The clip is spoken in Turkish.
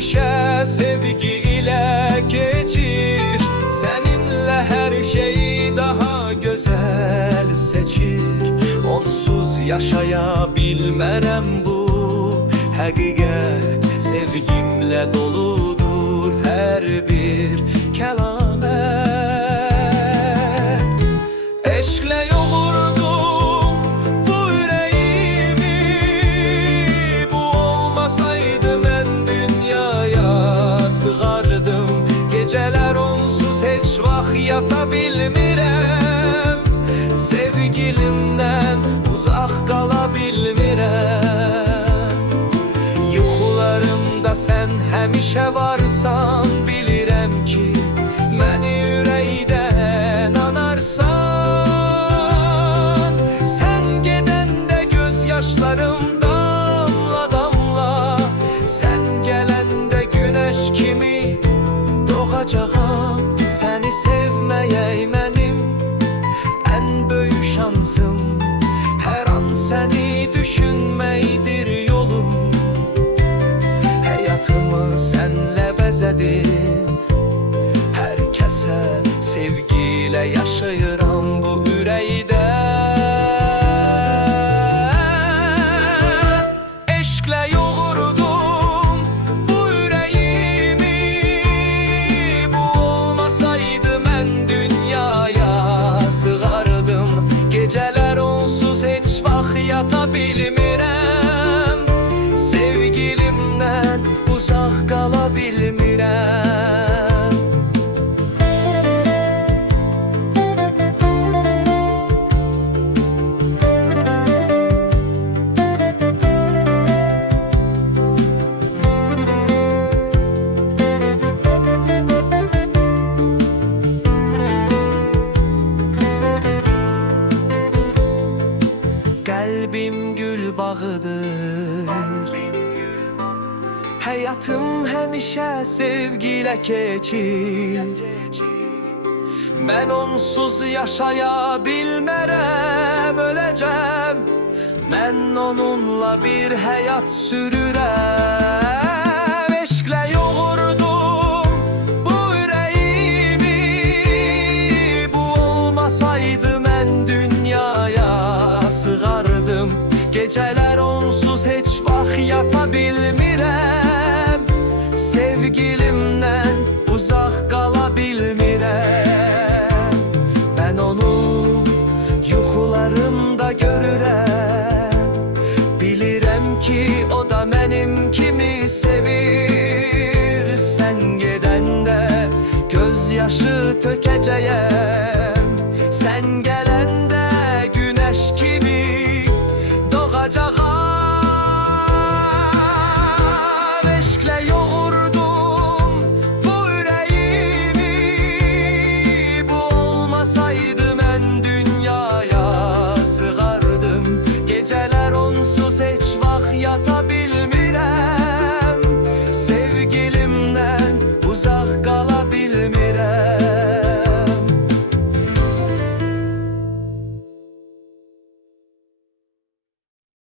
həmişə sevgi ilə keçir. Səninlə hər şey daha gözəl seçir. Onsuz yaşaya bilmərəm, bu həqiqət. Sevgimlə doludur hər bir kəlamət. Eşqlə yoğurdum bu ürəyimi, bu olmasaydı mən dünyaya sığardım. Gecələr onsuz heç vaxt yata bilmirəm, sevgilimdən uzaq qala bilmirəm. Yuxularımda sən həmişə varsan, bilirəm ki məni ürəkdən anarsan. Sən gedəndə göz yaşlarım damla damla, sən gələndə günəş kimi doğacağam. Səni sevməyək mənim ən böyük şansım, hər an səni düşünməkdir yolum. Həyatımı sənlə bəzədim, hər kəsə sevgilə yaşayıram bu ürəkdə. Eşqlə yoğurdum bu ürəyimi, bu olmasaydı mən dünyaya sığardım. Gecələr onsuz heç vaxt yata bilmirəm, sevgilimdən uzaq qala bilmirəm. Qəlbim gül bağıdır, həyatım həmişə sevgilə keçir. Mən onsuz yaşaya bilmərəm, öləcəm. Mən onunla bir həyat sürürəm. Eşqlə yoğurdum bu ürəyimi, bu olmasaydı mən dünyaya sığardım. Gecələr onsuz heç vaxt yata bilmirəm, sevgilimdən uzaq qala bilmirəm. Mən onu yuxularımda görürəm, bilirəm ki o da mənim kimi sevir. Sən gedəndə göz yaşı tökəcəyəm.